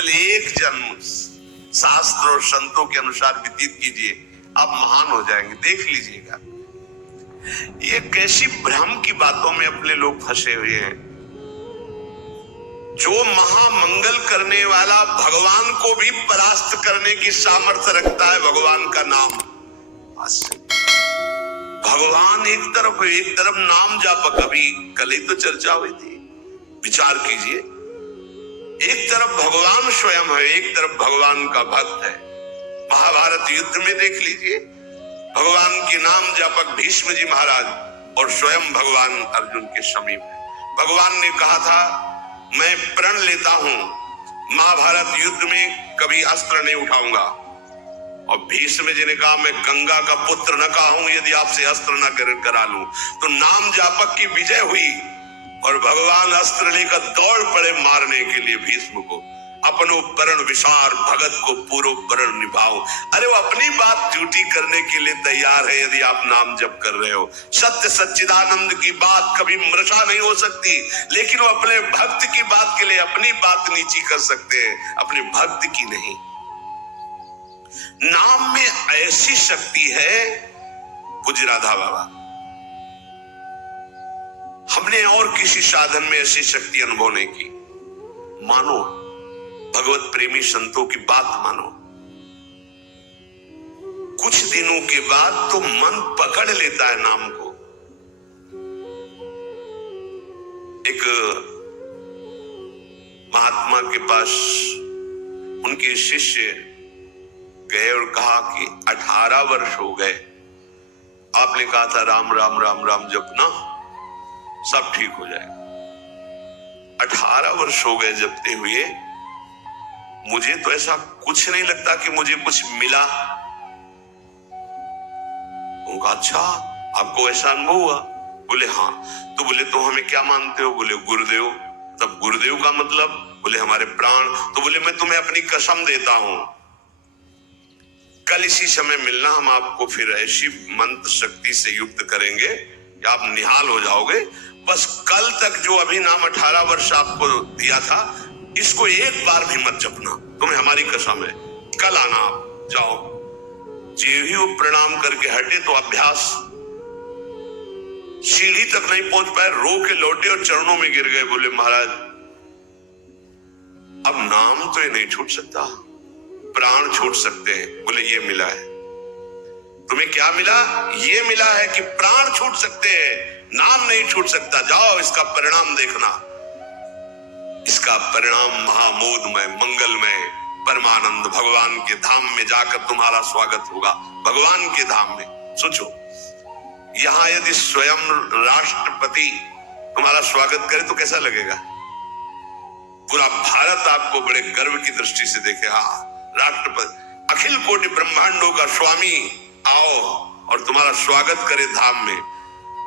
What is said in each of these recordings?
एक जन्म शास्त्र और संतों के अनुसार व्यतीत कीजिए, आप महान हो जाएंगे। देख लीजिएगा, ये कैसी भ्रम की बातों में अपने लोग फंसे हुए हैं। जो महामंगल करने वाला भगवान को भी परास्त करने की सामर्थ्य रखता है, भगवान का नाम। भगवान एक तरफ नाम जापक, अभी कल ही तो चर्चा हुई थी, विचार कीजिए। एक तरफ भगवान स्वयं है, एक तरफ भगवान का भक्त है। महाभारत युद्ध में देख लीजिए, भगवान के नाम जापक भीष्म जी महाराज और स्वयं भगवान अर्जुन के समीप है। भगवान ने कहा था, मैं प्रण लेता हूं, महाभारत युद्ध में कभी अस्त्र नहीं उठाऊंगा। और भीष्म जी ने कहा, मैं गंगा का पुत्र न कहूं यदि आपसे अस्त्र न करा लूं। तो नाम जापक की विजय हुई और भगवान अस्त्र लेकर दौड़ पड़े मारने के लिए भीष्म को। अपनो प्रण विसार भगत को पूरो प्रण निभाओ। अरे वो अपनी बात झूठी करने के लिए तैयार है यदि आप नाम जप कर रहे हो। सत्य सच्चिदानंद की बात कभी मृषा नहीं हो सकती, लेकिन वो अपने भक्त की बात के लिए अपनी बात नीची कर सकते हैं, अपने भक्त की नहीं। नाम में ऐसी शक्ति है, पूज्य राधा बाबा, हमने और किसी साधन में ऐसी शक्ति अनुभव नहीं की। मानो, भगवत प्रेमी संतों की बात मानो, कुछ दिनों के बाद तो मन पकड़ लेता है नाम को। एक महात्मा के पास उनके शिष्य गए और कहा कि 18 वर्ष हो गए, आपने कहा था राम राम राम राम जपना, सब ठीक हो जाएगा। 18 वर्ष हो गए जपते हुए, मुझे तो ऐसा कुछ नहीं लगता कि मुझे कुछ मिला। उनका, अच्छा आपको ऐसा अनुभव हुआ? बोले हाँ। तो बोले तो हमें क्या मानते हो? बोले गुरुदेव। तब गुरुदेव का मतलब? बोले हमारे प्राण। तो बोले मैं तुम्हें अपनी कसम देता हूं, कल इसी समय मिलना, हम आपको फिर ऐसी मंत्र शक्ति से युक्त करेंगे कि आप निहाल हो जाओगे। बस कल तक जो अभी नाम 18 वर्ष आपको दिया था, इसको एक बार भी मत जपना, तुम्हें हमारी कसम है। कल आना, आप जाओ। जो ही वो प्रणाम करके हटे तो अभ्यास, सीढ़ी तक नहीं पहुंच पाए, रो के लौटे और चरणों में गिर गए। बोले महाराज, अब नाम तो ये नहीं छूट सकता, प्राण छूट सकते हैं। बोले ये मिला है तुम्हें। क्या मिला? ये मिला है कि प्राण छूट सकते हैं, नाम नहीं छूट सकता। जाओ, इसका परिणाम देखना। इसका परिणाम महामोदमय, मंगलमय, परमानंद भगवान के धाम में जाकर तुम्हारा स्वागत होगा। भगवान के धाम में सोचो, यहां यदि स्वयं राष्ट्रपति तुम्हारा स्वागत करे तो कैसा लगेगा? पूरा भारत आपको बड़े गर्व की दृष्टि से देखे। हाँ, राष्ट्रपति, अखिल कोटि ब्रह्मांडों का स्वामी आओ और तुम्हारा स्वागत करे धाम में।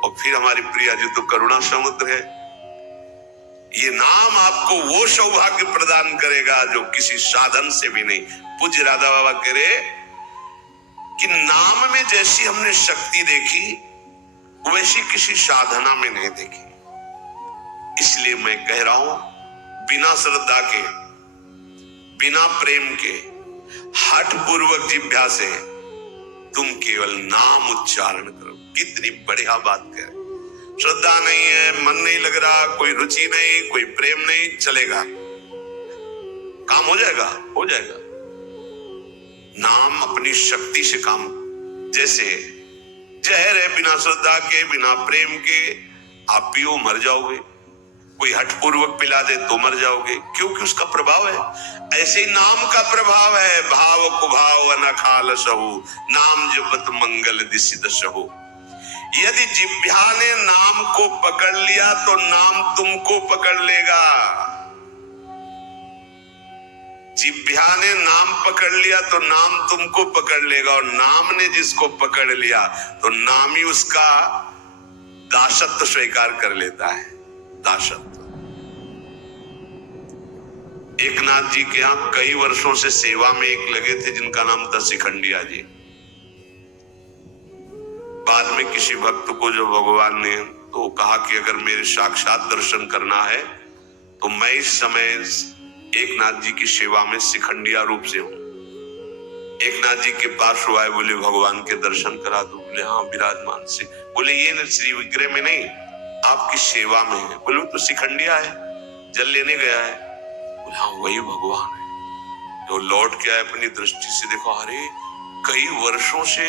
और फिर हमारी प्रिया जी तो करुणा समुद्र है। ये नाम आपको वो सौभाग्य प्रदान करेगा जो किसी साधन से भी नहीं। पूज्य राधा बाबा कह रहे कि नाम में जैसी हमने शक्ति देखी, वैसी किसी साधना में नहीं देखी। इसलिए मैं कह रहा हूं, बिना श्रद्धा के, बिना प्रेम के, हठ पूर्वक जिह्वा से तुम केवल नाम उच्चारण करो। कितनी बढ़िया बात कह रहे। श्रद्धा नहीं है, मन नहीं लग रहा, कोई रुचि नहीं, कोई प्रेम नहीं, चलेगा, काम हो जाएगा, हो जाएगा। नाम अपनी शक्ति से काम, जैसे जहर है, बिना श्रद्धा के, बिना प्रेम के आप पियो मर जाओगे। कोई हठपूर्वक पिला दे तो मर जाओगे, क्योंकि उसका प्रभाव है। ऐसे ही नाम का प्रभाव है। भाव कुभाव अनखाल सहु, नाम जपत मंगल दिसिद सहु। यदि जिह्वा ने नाम को पकड़ लिया तो नाम तुमको पकड़ लेगा। जिह्वा ने नाम पकड़ लिया तो नाम तुमको पकड़ लेगा, और नाम ने जिसको पकड़ लिया तो नाम ही उसका दासत्व स्वीकार कर लेता है। दासत्व। एकनाथ जी के यहां कई वर्षों से सेवा में एक लगे थे जिनका नाम था शिखंडिया जी। बाद में किसी भक्त को जो भगवान ने तो कहा कि अगर मेरे साक्षात दर्शन करना है तो मैं इस समय एकनाथ जी की सेवा में शिखंडिया रूप से हूं। एकनाथ जी के पास हुआ है, बोले भगवान के दर्शन करा दो। बोले हाँ विराजमान से। बोले ये न श्री विग्रह में नहीं, आपकी सेवा में है। बोले तो शिखंडिया है, जल लेने गया है। बोले हाँ वही भगवान है। तो लौट के आए, अपनी दृष्टि से देखो, अरे कई वर्षों से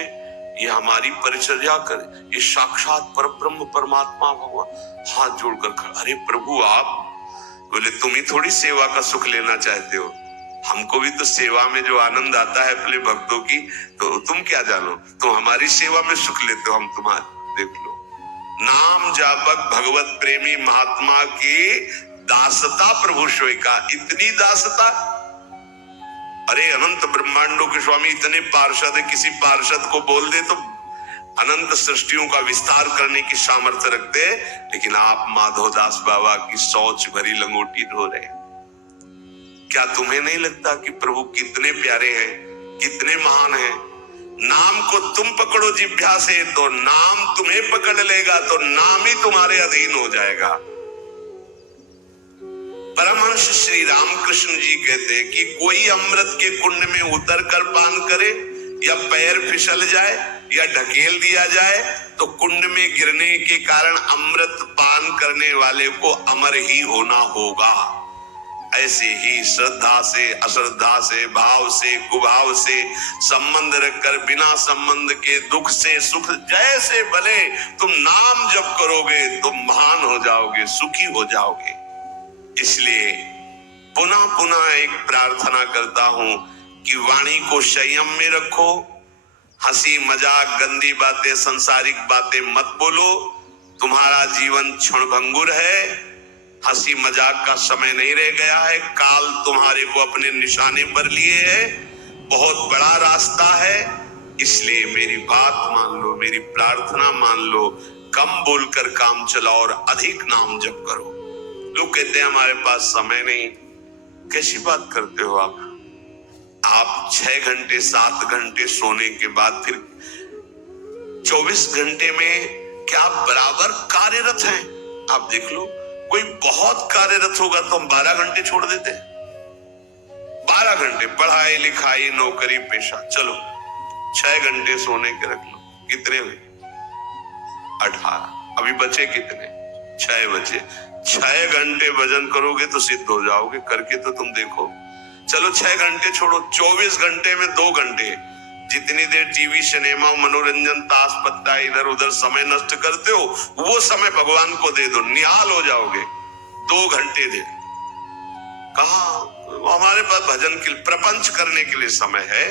ये हमारी परिचर्या कर, ये साक्षात परब्रह्म परमात्मा भगवान हाथ जोड़कर खड़ा। अरे प्रभु आप, बोले तुम ही थोड़ी सेवा का सुख लेना चाहते हो, हमको भी तो सेवा में जो आनंद आता है अपने भक्तों की, तो तुम क्या जानो, तुम हमारी सेवा में सुख लेते हो, हम तुम्हारे। देख लो, नाम जापक भगवत प्रेमी महात्मा की दासता प्रभु स्वीका। इतनी दासता, अरे अनंत ब्रह्मांडों के स्वामी इतने पार्षद है, किसी पार्षद को बोल दे तो अनंत सृष्टियों का विस्तार करने की सामर्थ्य रखते, लेकिन आप माधवदास बाबा की सोच भरी लंगोटी ढो रहे। क्या तुम्हें नहीं लगता कि प्रभु कितने प्यारे हैं, कितने महान हैं? नाम को तुम पकड़ो जिह्वा से तो नाम तुम्हें पकड़ लेगा, तो नाम ही तुम्हारे अधीन हो जाएगा। परमहंस श्री रामकृष्ण जी कहते हैं कि कोई अमृत के कुंड में उतर कर पान करे, या पैर फिसल जाए या ढकेल दिया जाए, तो कुंड में गिरने के कारण अमृत पान करने वाले को अमर ही होना होगा। ऐसे ही श्रद्धा से, अश्रद्धा से, भाव से, कुभाव से संबंध रखकर बिना संबंध के दुख से सुख जैसे भले तुम नाम जप करोगे तुम महान हो जाओगे, सुखी हो जाओगे। इसलिए पुनः पुनः एक प्रार्थना करता हूं कि वाणी को संयम में रखो, हंसी मजाक गंदी बातें सांसारिक बातें मत बोलो। तुम्हारा जीवन क्षणभंगुर है, हंसी मजाक का समय नहीं रह गया है, काल तुम्हारे को अपने निशाने पर लिए है, बहुत बड़ा रास्ता है। इसलिए मेरी बात मान लो, मेरी प्रार्थना मान लो, कम बोलकर काम चलाओ और अधिक नाम जप करो। लोग कहते हैं हमारे पास समय नहीं, कैसी बात करते हो आप? 6 घंटे 7 घंटे सोने के बाद फिर 24 घंटे में क्या आप बराबर कार्यरत हैं? आप देख लो, कोई बहुत कार्यरत होगा तो हम 12 घंटे छोड़ देते हैं। 12 घंटे पढ़ाई लिखाई नौकरी पेशा, चलो 6 घंटे सोने के रख लो, कितने हुए? 18। अभी बचे कितने? 6 बचे। 6 घंटे भजन करोगे तो सिद्ध हो जाओगे, करके तो तुम देखो। चलो 6 घंटे छोड़ो, 24 घंटे में 2 घंटे, जितनी देर टीवी सिनेमा मनोरंजन ताश पत्ता इधर उधर समय नष्ट करते हो, वो समय भगवान को दे दो, निहाल हो जाओगे। 2 घंटे दे। कहा हमारे पास भजन के प्रपंच करने के लिए समय है,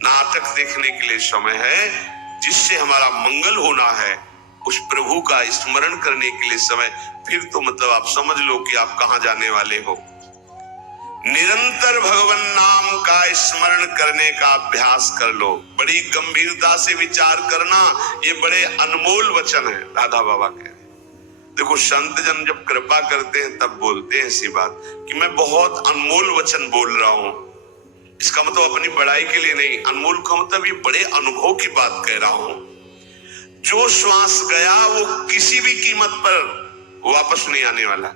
नाटक देखने के लिए समय है, जिससे हमारा मंगल होना है, उस प्रभु का स्मरण करने के लिए समय। फिर तो मतलब आप समझ लो कि आप कहां जाने वाले हो। निरंतर भगवान नाम का स्मरण करने का अभ्यास कर लो। बड़ी गंभीरता से विचार करना, ये बड़े अनमोल वचन है। राधा बाबा कह रहे, देखो संत जन जब कृपा करते हैं तब बोलते हैं ऐसी बात कि मैं बहुत अनमोल वचन बोल रहा हूं। इसका मतलब अपनी बड़ाई के लिए नहीं, अनमोल का मतलब ये बड़े अनुभव की बात कह रहा हूं। जो श्वास गया वो किसी भी कीमत पर वापस नहीं आने वाला।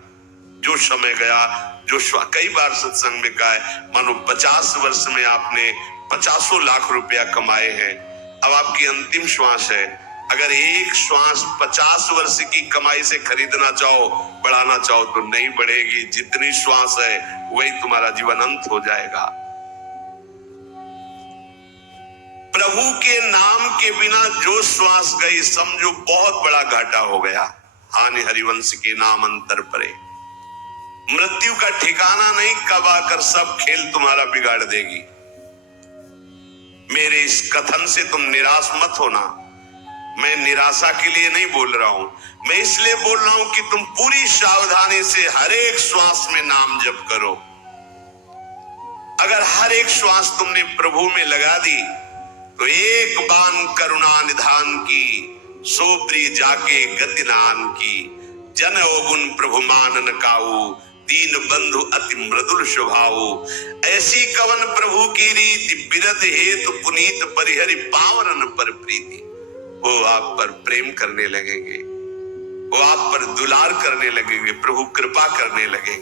जो समय गया, जो कई बार सत्संग में कहा है, मानो 50 वर्ष में आपने 50 लाख रुपया कमाए हैं, अब आपकी अंतिम श्वास है। अगर एक श्वास 50 वर्ष की कमाई से खरीदना चाहो, बढ़ाना चाहो तो नहीं बढ़ेगी। जितनी श्वास है वही तुम्हारा जीवन अंत हो जाएगा। प्रभु के नाम के बिना जो श्वास गई समझो बहुत बड़ा घाटा हो गया। हानि हरिवंश के नाम अंतर परे। मृत्यु का ठिकाना नहीं, कब आकर सब खेल तुम्हारा बिगाड़ देगी। मेरे इस कथन से तुम निराश मत होना। मैं निराशा के लिए नहीं बोल रहा हूं, मैं इसलिए बोल रहा हूं कि तुम पूरी सावधानी से हर एक श्वास में नाम जप करो। अगर हर एक श्वास तुमने प्रभु में लगा दी तो एक बान करुणा निधान की, सोप्री जाके गति नान की। जन अवगुण प्रभु मानन काऊ, दीन बंधु अति मृदुल स्वभाव। ऐसी कवन प्रभु की रीति, बिरध हेतु पुनीत परिहरि पावनन पर प्रीति। वो आप पर प्रेम करने लगेंगे, वो आप पर दुलार करने लगेंगे, प्रभु कृपा करने लगेंगे।